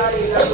யார் இல்லை